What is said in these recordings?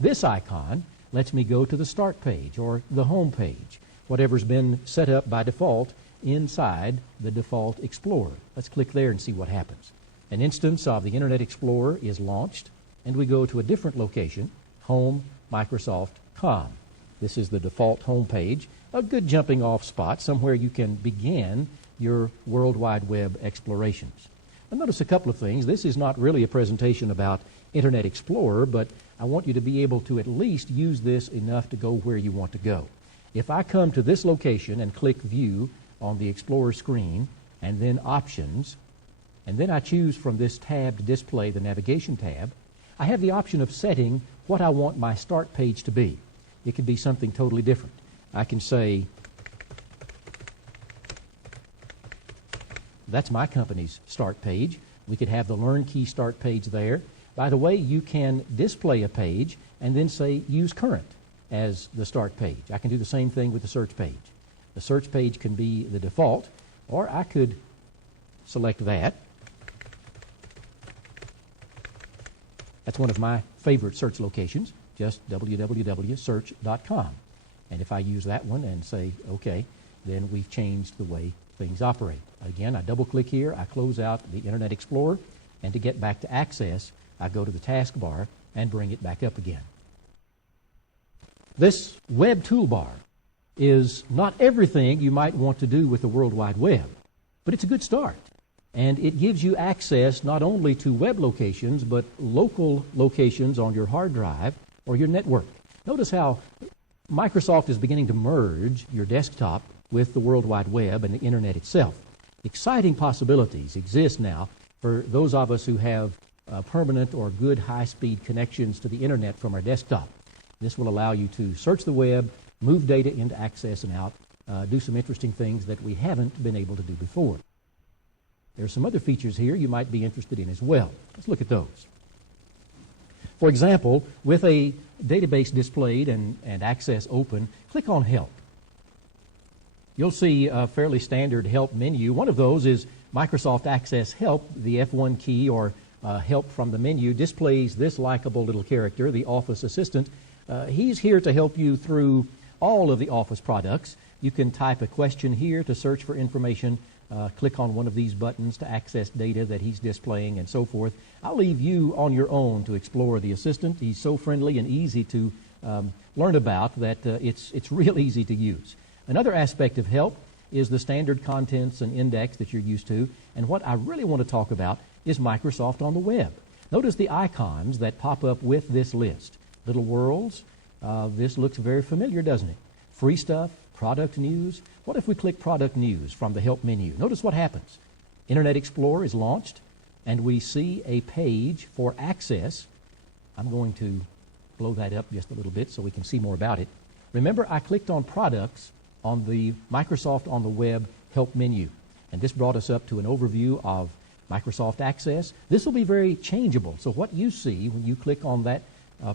This icon lets me go to the Start page or the Home page, whatever's been set up by default inside the default Explorer. Let's click there and see what happens. An instance of the Internet Explorer is launched, and we go to a different location, Home, Microsoft, Com. This is the default home page, a good jumping off spot, somewhere you can begin your World Wide Web explorations. Now notice a couple of things. This is not really a presentation about Internet Explorer, but I want you to be able to at least use this enough to go where you want to go. If I come to this location and click View on the Explorer screen, and then Options, and then I choose from this tab to display the Navigation tab, I have the option of setting what I want my Start page to be. It could be something totally different. I can say, that's my company's Start page. We could have the Learnkey Start page there. By the way, you can display a page and then say Use Current as the Start page. I can do the same thing with the Search page. The Search page can be the default, or I could select that. That's one of my favorite search locations, just www.search.com. And if I use that one and say OK, then we've changed the way things operate. Again, I double-click here, I close out the Internet Explorer, and to get back to Access, I go to the taskbar and bring it back up again. This web toolbar is not everything you might want to do with the World Wide Web, but it's a good start. And it gives you access not only to web locations, but local locations on your hard drive or your network. Notice how Microsoft is beginning to merge your desktop with the World Wide Web and the Internet itself. Exciting possibilities exist now for those of us who have permanent or good high-speed connections to the Internet from our desktop. This will allow you to search the web, move data into Access and out, do some interesting things that we haven't been able to do before. There are some other features here you might be interested in as well. Let's look at those. For example, with a database displayed and Access open, click on Help. You'll see a fairly standard Help menu. One of those is Microsoft Access Help. The F1 key or Help from the menu displays this likable little character, the Office Assistant. He's here to help you through all of the Office products. You can type a question here to search for information. Click on one of these buttons to access data that he's displaying and so forth. I'll leave you on your own to explore the Assistant. He's so friendly and easy to learn about that it's real easy to use. Another aspect of Help is the standard contents and index that you're used to. And what I really want to talk about is Microsoft on the web. Notice the icons that pop up with this list. Little worlds. This looks very familiar, doesn't it? Free stuff, product news. What if we click product news from the Help menu? Notice what happens. Internet Explorer is launched, and we see a page for Access. I'm going to blow that up just a little bit so we can see more about it. Remember, I clicked on products on the Microsoft on the web Help menu, and this brought us up to an overview of Microsoft Access. This will be very changeable, so what you see when you click on that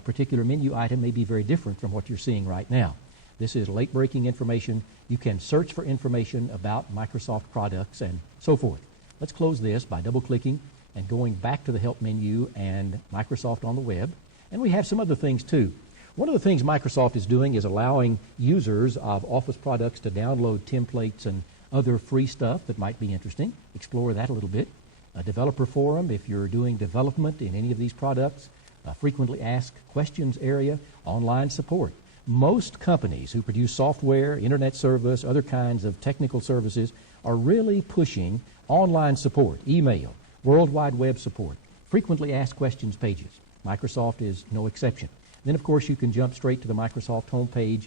particular menu item may be very different from what you're seeing right now. This is late-breaking information. You can search for information about Microsoft products and so forth. Let's close this by double-clicking and going back to the Help menu and Microsoft on the web. And we have some other things too. One of the things Microsoft is doing is allowing users of Office products to download templates and other free stuff that might be interesting. Explore that a little bit. A developer forum if you're doing development in any of these products. A frequently asked questions area. Online support. Most companies who produce software, internet service, other kinds of technical services are really pushing online support, email, World Wide Web support, frequently asked questions pages. Microsoft is no exception. Then, of course, you can jump straight to the Microsoft homepage,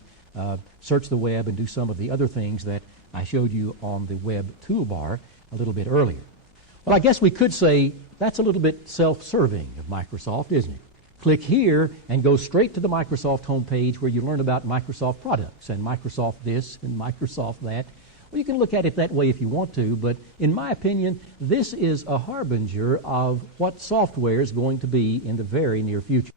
search the web, and do some of the other things that I showed you on the web toolbar a little bit earlier. Well, I guess we could say that's a little bit self-serving of Microsoft, isn't it? Click here and go straight to the Microsoft homepage where you learn about Microsoft products and Microsoft this and Microsoft that. Well, you can look at it that way if you want to, but in my opinion, this is a harbinger of what software is going to be in the very near future.